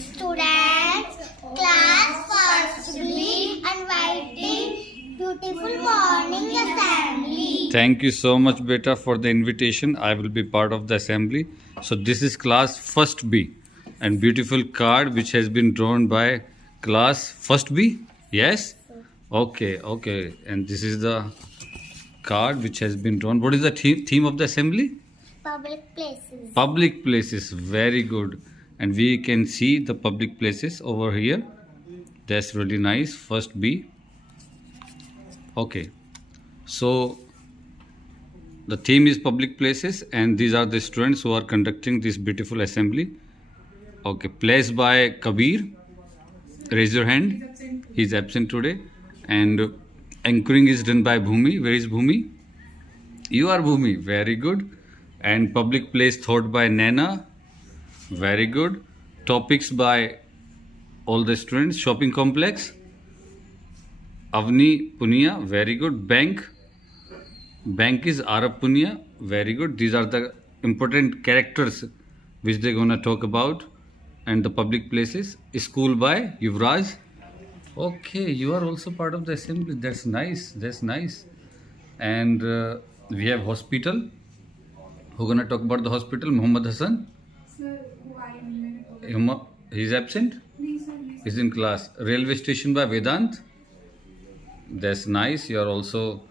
students, class first B, inviting beautiful morning assembly. Thank you so much, beta, for the invitation. I will be part of the assembly. So this is class first B, and beautiful card which has been drawn by class first B. Yes. Okay. And this is the card which has been drawn. What is the theme of the assembly? Public places. Public places. Very good. And we can see the public places over here. That's really nice. First B. Okay. So the theme is public places, and these are the students who are conducting this beautiful assembly. Okay. Placed by Kabir. Raise your hand. He is absent today. And anchoring is done by Bhumi. Where is Bhumi? You are Bhumi. Very good. And public place thought by Naina. Very good. Topics by all the students. Shopping complex. Avni Punia. Very good. Bank. Bank is Arab Punia. Very good. These are the important characters which they're gonna talk about. And the public places. School by Yuvraj. Okay, you are also part of the assembly. That's nice. That's nice. And we have hospital. Who gonna talk about the hospital? Muhammad Hassan. Sir, He's absent. He's in class. Railway station by Vedant. That's nice. You are also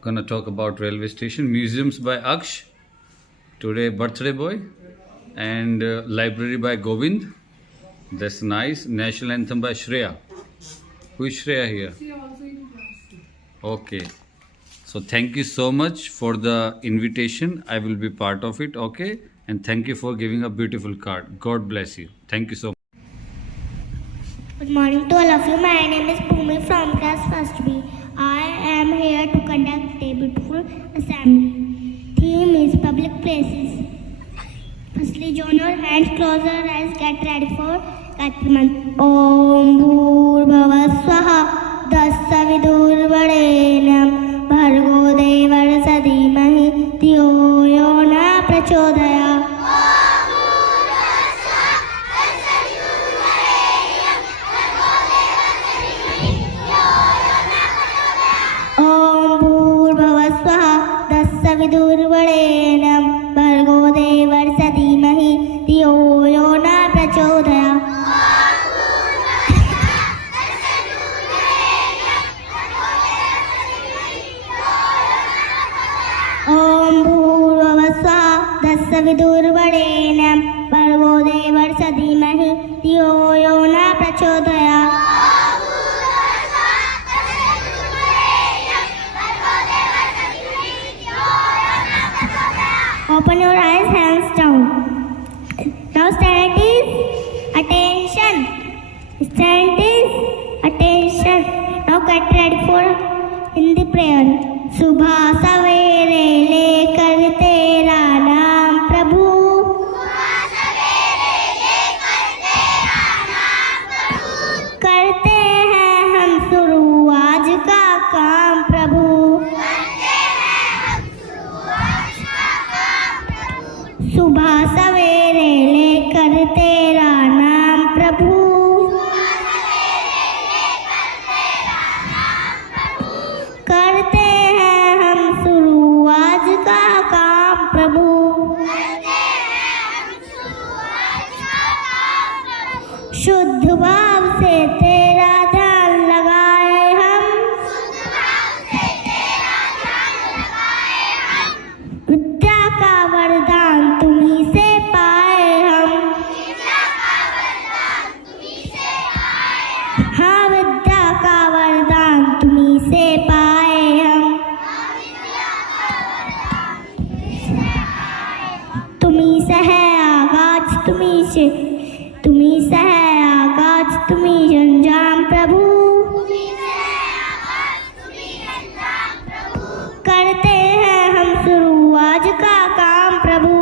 gonna talk about railway station. Museums by Aksh. Today birthday boy. And library by Govind. That's nice. National anthem by Shreya. Who is Shreya here? she also in class. Okay. So thank you so much for the invitation. I will be part of it. Okay. And thank you for giving a beautiful card. God bless you. Thank you so much. Good morning to all of you. My name is Bhumi from class first B. I am here to conduct a beautiful assembly. Theme is public places. Firstly, join your hands, close your eyes, get ready for Gayatri Mantra. Om Bhurbhuva Swaha Dasavidurvarenam Bhargo Devasya Dhimahi Dhiyo Yo Na Prachodaya. Om Bhurbhuva Swaha Dasavidurvarenam Bhargo Devasya Dhimahi Dhiyo Yo Na Prachodaya. Om Bhurbhuva Swaha Dasavidurvarenam Bhargo Devasya Dhimahi Dhiyo Yo Na Prachodaya. Open your eyes, hands down. Now stand at ease. Attention. Stand at ease. Attention. Now get ready for Hindi prayer. सुबह सवेरे लेकर तेरा नाम प्रभु, करते हैं हम शुरू आज का काम प्रभु, सुबह सवेरे लेकर तेरा नाम प्रभु, करते हैं हम शुरू आज का काम प्रभु, शुद्ध भाव से तेरा ध्यान लगाए हम, विद्या का वरदान तुम्हीं से पाए हम, हाँ विद्या का वरदान तुम्हीं से पाए हम, तुम्हीं से है आगाज तुम्हीं से है आगाज तुम्हीं अंजाम प्रभु, करते हैं हम शुरू आज का काम प्रभु,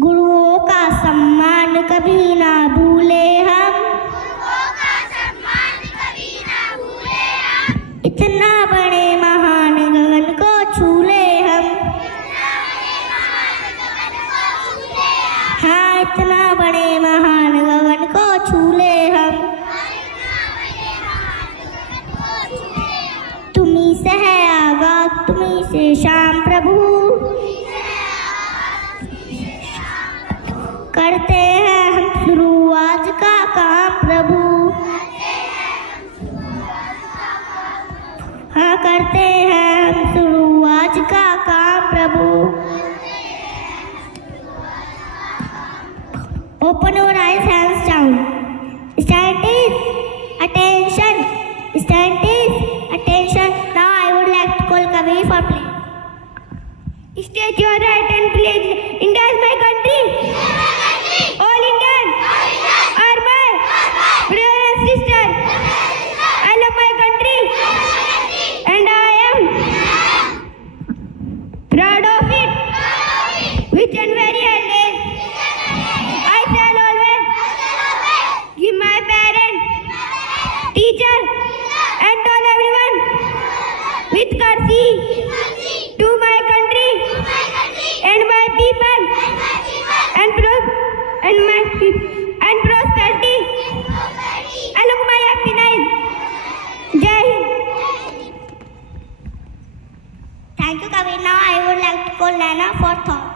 गुरुओं का सम्मान कभी ना भूले हम, इतना बड़े महान गगन को छू ले हम, इतना बड़े महान गगन को छूले हम, तुम्ही से है आगाज तुम्ही से शाम प्रभु, करते हैं हम शुरू आज का काम प्रभु, हाँ करते हैं हम शुरू आज का काम प्रभु। Open your eyes, hands down. Stand is attention. Stand is attention. Now I would like to call Kabir for play. State your right and please. India is my country. All Indian are my brother and sister. I love my country and I am proud of it. With January holidays, I shall always give my parents, teachers, and all everyone with courtesy to my country and my people and prosperity. I look my happiness. Jai Hind. Thank you, Kabir. Now I would like to call Nana for thought.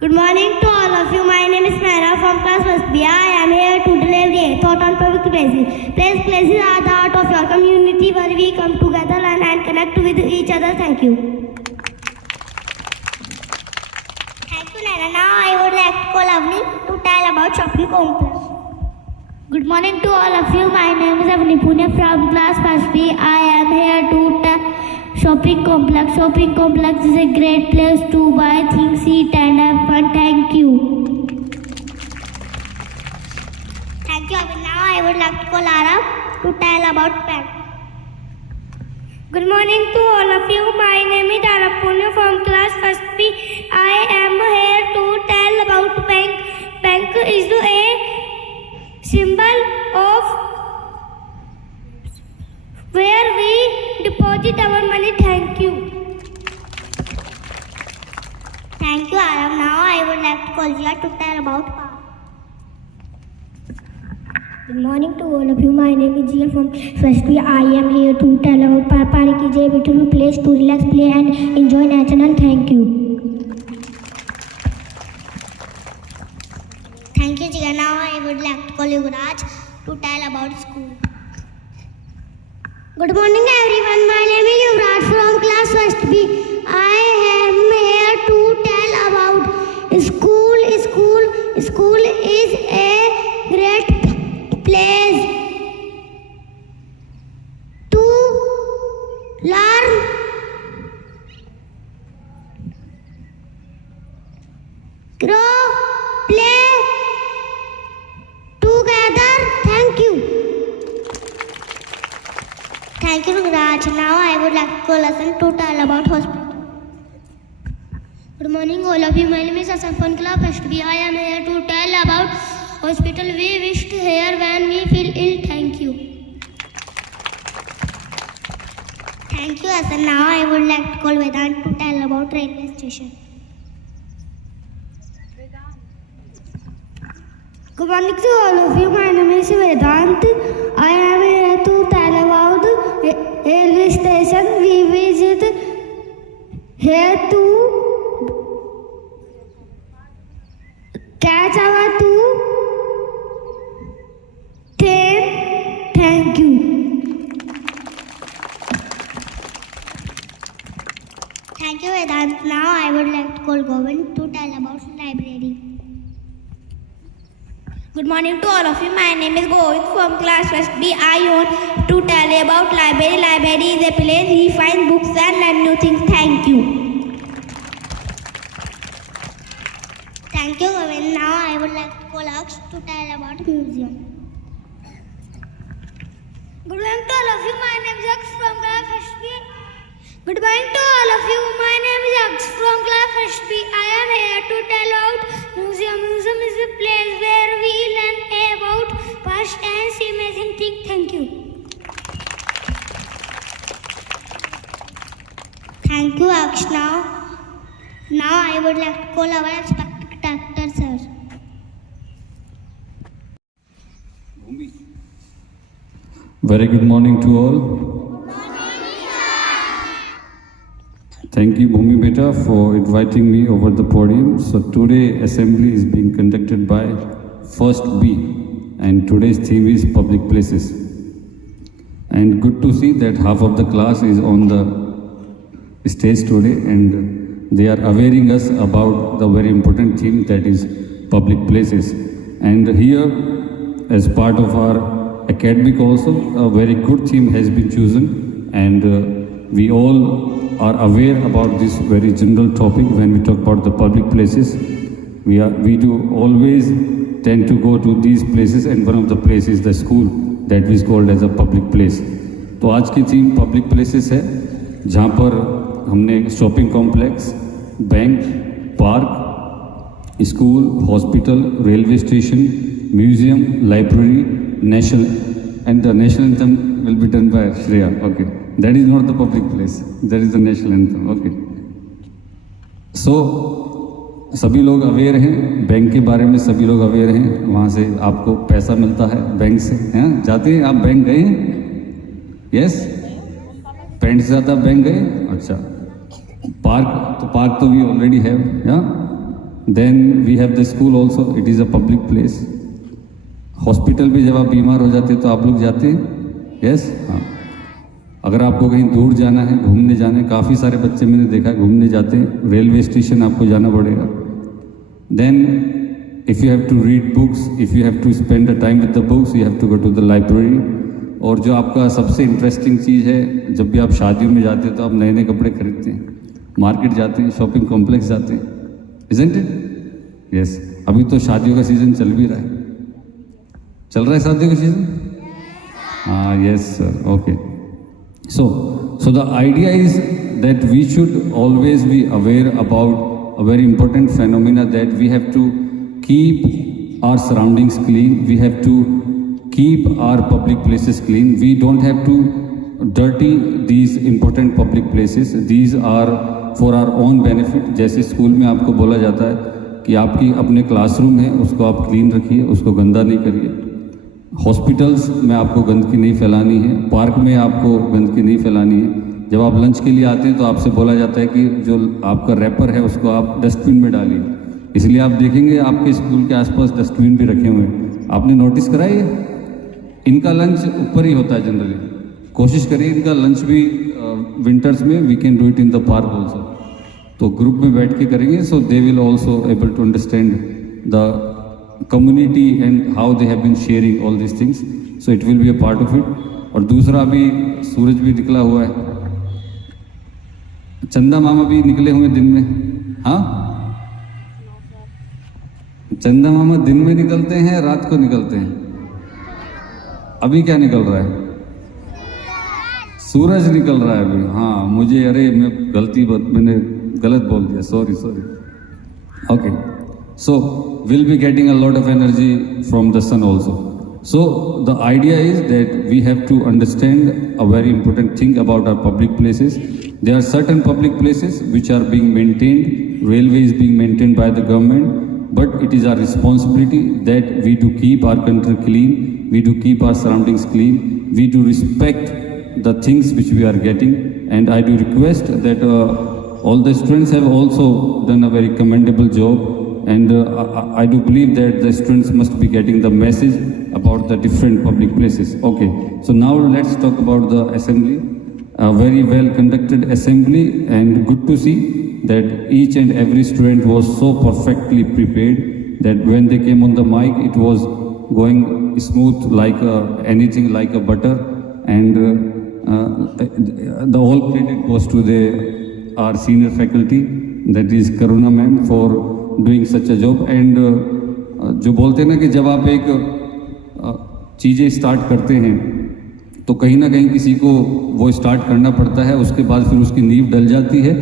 Good morning to all of you. My name is Mehra from class 1st B. I am here to deliver a thought on public places. Places are the heart of your community where we come together and connect with each other. Thank you. Thank you, Nana. Now I would like to call Avni to tell about shopping complex. Good morning to all of you. My name is Avni Pune from class 1st B. I am here to tell shopping complex. Shopping complex is a great place to buy things, eat and have fun. Thank you. Thank you. Now I would like to call Arav to tell about bank. Good morning to all of you. My name is Arav Pune from class 1st B. I am here to tell about bank. Bank is a symbol of where we deposit our money. Thank you. Thank you, Aram. Now I would like to call Jia to tell about park. Good morning to all of you. My name is Jia from First B. I am here to tell about park. Park is a beautiful place to relax, play and enjoy nature. Thank you. Thank you, Jia. Now I would like to call Yuvraj to tell about school. Good morning everyone. My name is Yuvraj from class 1st B. I am here to tell about school. School is a great place to learn, grow, play together. Thank you. Thank you, Raj. Now I would like to call Hassan to tell about hospital. Good morning, all of you. My name is Hassan from class 1st B. I am here to tell about hospital. We wished here when we feel ill. Thank you. Thank you, Hassan. Now I would like to call Vedant to tell about railway station. Good morning to all of you. My name is Vedant. I am here to tell about railway station. We visit here to catch our train. Thank you. Thank you, Vedant. Now I would like to call Govind to tell about library. Good morning to all of you. My name is Govind from class 1st B. I want to tell about library. Library is a place we find books and learn new things. Thank you. Thank you, Govind. Now I would like to call Aksh to tell about museum. Good morning to all of you. My name is Aksh from class 1st B. Good morning to all of you. My name is Aksh from class 1st B. I am here to tell about museum. Museum is a place where we learn about past and see amazing things. Thank you. Thank you, Aksh. Now I would like to call our inspector sir. Very good morning to all. Thank you, Bhumi Beta, for inviting me over the podium. So today assembly is being conducted by First B, and today's theme is public places. And good to see that half of the class is on the stage today, and they are awareing us about the very important theme, that is public places. And here, as part of our academic also, a very good theme has been chosen, and we all are aware about this very general topic. When we talk about the public places, we do always tend to go to these places, and one of the places, the school, that is called as a public place. तो आज की theme public places है, जहाँ पर हमने shopping complex, bank, park, school, hospital, railway station, museum, library, national, and the national anthem will be done by Shreya. Okay, that is not the public place, that is the national anthem. Okay, so सभी लोग aware हैं, bank के बारे में सभी लोग aware हैं, वहाँ से आपको पैसा मिलता है बैंक से, हैं? जाते हैं आप बैंक गए हैं? यस, पेरेंट्स के साथ आप बैंक गए? अच्छा, पार्क तो we already have, then we have the school also, it is a public place. Hospital भी जब आप बीमार हो जाते हैं तो आप लोग जाते हैं? यस, हाँ। अगर आपको कहीं दूर जाना है, घूमने जाना है, काफ़ी सारे बच्चे मैंने देखा घूमने जाते हैं, रेलवे स्टेशन आपको जाना पड़ेगा। Then if you have to read books, if you have to spend a time with the books, you have to go to the library. और जो आपका सबसे इंटरेस्टिंग चीज़ है, जब भी आप शादियों में जाते हैं तो आप नए नए कपड़े खरीदते हैं, मार्केट जाते हैं, शॉपिंग कॉम्प्लेक्स जाते हैं, इज़न्ट इट? यस, अभी तो शादियों का सीज़न चल भी रहा है, चल रहा है शादियों का सीज़न? हाँ, yes sir, okay. So the idea is that we should always be aware about a very important phenomena, that we have to keep our surroundings clean, we have to keep our public places clean, we don't have to dirty these important public places, these are for our own benefit। जैसे school में आपको बोला जाता है कि आपकी अपने classroom है, उसको आप क्लीन रखिए, उसको गंदा नहीं करिए। हॉस्पिटल्स में आपको गंदगी नहीं फैलानी है, पार्क में आपको गंदगी नहीं फैलानी है। जब आप लंच के लिए आते हैं तो आपसे बोला जाता है कि जो आपका रैपर है उसको आप डस्टबिन में डालिए, इसलिए आप देखेंगे आपके स्कूल के आसपास डस्टबिन भी रखे हुए हैं। आपने नोटिस करा है? इनका लंच ऊपर ही होता है जनरली, कोशिश करिए इनका लंच भी विंटर्स में we can do it in the park also, तो ग्रुप में बैठ के करेंगे, so they will also able to understand the community and how they have been sharing all these things, so it will be a part of it। और दूसरा, अभी सूरज भी निकला हुआ है, चंदा मामा भी निकले हुए दिन में, हाँ, चंदा मामा दिन में निकलते हैं, रात को निकलते हैं? अभी क्या निकल रहा है? सूरज निकल रहा है अभी, हाँ। मुझे, अरे मैंने गलत बोल दिया, sorry. Okay, so we'll be getting a lot of energy from the sun also। So the idea is that we have to understand a very important thing about our public places। There are certain public places which are being maintained, railway is being maintained by the government, but it is our responsibility that we do keep our country clean, we do keep our surroundings clean, we do respect the things which we are getting। And I do request that all the students have also done a very commendable job, and I do believe that the students must be getting the message about the different public places। Okay, so now let's talk about the assembly, a very well conducted assembly, and good to see that each and every student was so perfectly prepared that when they came on the mic it was going smooth like anything like a butter, and the whole credit goes to our senior faculty, that is Karuna ma'am, for doing such a job। and जो बोलते हैं ना कि जब आप एक चीज़ें start करते हैं तो कहीं ना कहीं किसी को वो स्टार्ट करना पड़ता है, उसके बाद फिर उसकी नींव डल जाती है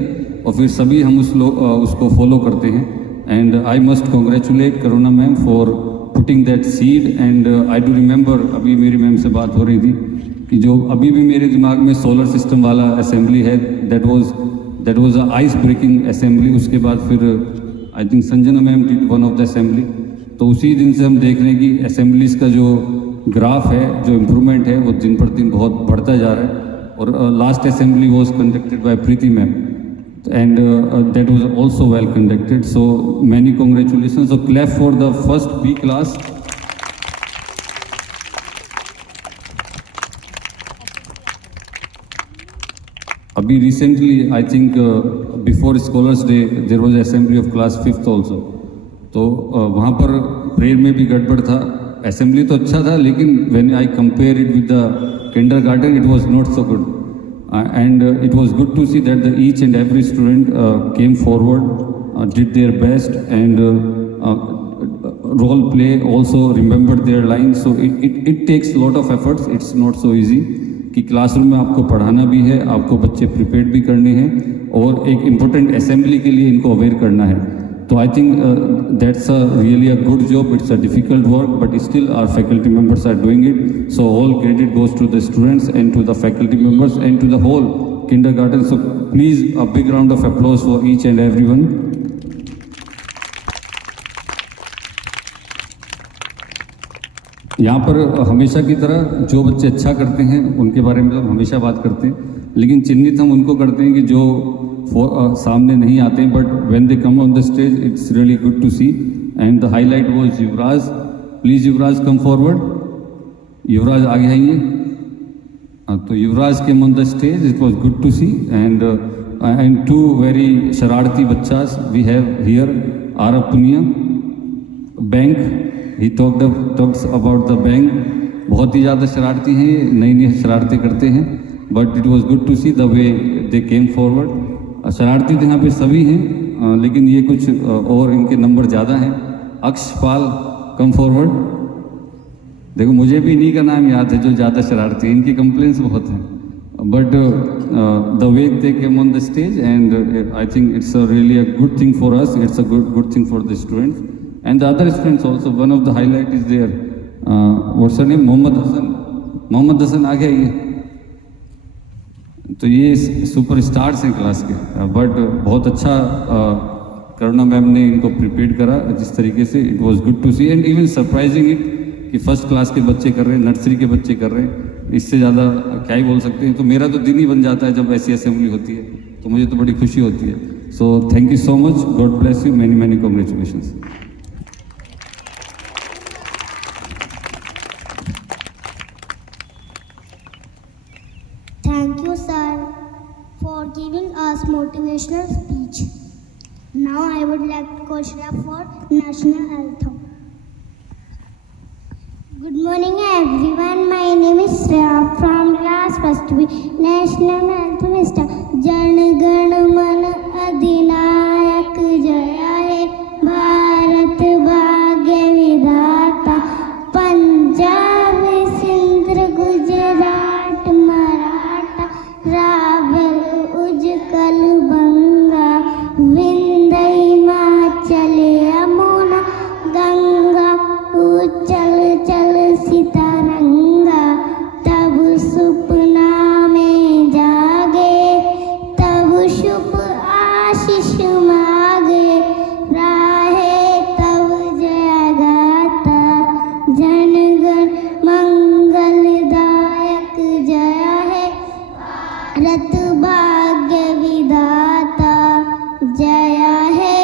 और फिर सभी हम उसको फॉलो करते हैं। And I must congratulate Karuna ma'am for putting that seed. And I do remember, अभी मेरी मैम से बात हो रही थी कि जो अभी भी मेरे दिमाग में सोलर सिस्टम वाला असेंबली है, that was a ice breaking assembly. उसके बाद फिर I think Sanjana ma'am did one of the assembly. तो उसी दिन से हम देख रहे हैं कि असेंबलीज का जो ग्राफ है, जो इम्प्रूवमेंट है, वो दिन पर दिन बहुत बढ़ता जा रहा है। और last assembly was conducted by Preeti ma'am and that was also well conducted, so many congratulations. So clap for the first B class. Abhi recently I think before Scholars Day there was assembly of class 5th also. तो वहाँ पर prayer में भी गड़बड़ था। Assembly तो अच्छा था, लेकिन when I compare it with the kindergarten it was not so good. And it was good to see that each and every student came forward, did their best, and role play also remembered their lines. So it takes a lot of efforts. It's not so easy कि classroom में आपको पढ़ाना भी है, आपको बच्चे prepare भी करने हैं, और एक इम्पोर्टेंट असेंबली के लिए इनको अवेयर करना है। तो I think that's really a good job. It's a difficult work, but still our faculty members are doing it. So all credit goes to the students and to the faculty members and to the whole kindergarten. So please a big round of applause for each and everyone. यहाँ पर हमेशा की तरह जो बच्चे अच्छा करते हैं उनके बारे में तो हम हमेशा बात करते हैं, लेकिन चिन्हित हम उनको करते हैं कि जो सामने नहीं आते हैं, but when they come on the stage it's really good to see. And the highlight was Yuvraj. Please Yuvraj come forward. Yuvraj आगे आइए. तो Yuvraj came on the stage. It was good to see. And to very शरारती बच्चास we have here. Are Punia bank. He talks about the bank. बहुत ही ज़्यादा शरारती हैं, ये नई नई शरारतें करते हैं, but it was good to see the way they came forward. शरारती तो यहाँ पे सभी हैं, लेकिन ये कुछ और इनके नंबर ज़्यादा हैं. अक्षपाल कम फॉरवर्ड. देखो मुझे भी इन्हीं का नाम याद है जो ज़्यादा शरारती हैं, इनकी कंप्लेंट्स बहुत हैं, but the way they came on the stage and I think it's really a good thing for us. It's a good thing for the students and the other students also. One of the highlight is there. What's her name? Mohammad Hasan. Mohammad Hasan आ गया ये. तो ये super stars हैं class के, but बहुत अच्छा करुणा ma'am ने इनको प्रिपेयर करा जिस तरीके से. It was good to see and even surprising it कि फर्स्ट क्लास के बच्चे कर रहे हैं, नर्सरी के बच्चे कर रहे हैं. इससे ज़्यादा क्या ही बोल सकते हैं. तो मेरा तो दिन ही बन जाता है जब ऐसी असेंबली होती है, तो मुझे तो बड़ी खुशी होती है. So thank you so much. God bless you. Many many congratulations. Thank you, sir, for giving us motivational speech. Now I would like to call Shreya for national anthem. Good morning, everyone. My name is Shreya from class first B. National anthem is Jan Gan Man Adinayak Jaya He Bharat Bhagya Vidhata Punjab Sindh Gujarat Maratha Ravel Ujkal Banga Vindhya Himachal Yamuna Ganga Uchal Chal Sitaranga Tab supna mein jaage Tab शुभ आशीष मागे राहे तब जय गाता जन गण मंगलदायक जय है रत भाग्य विधाता जय है.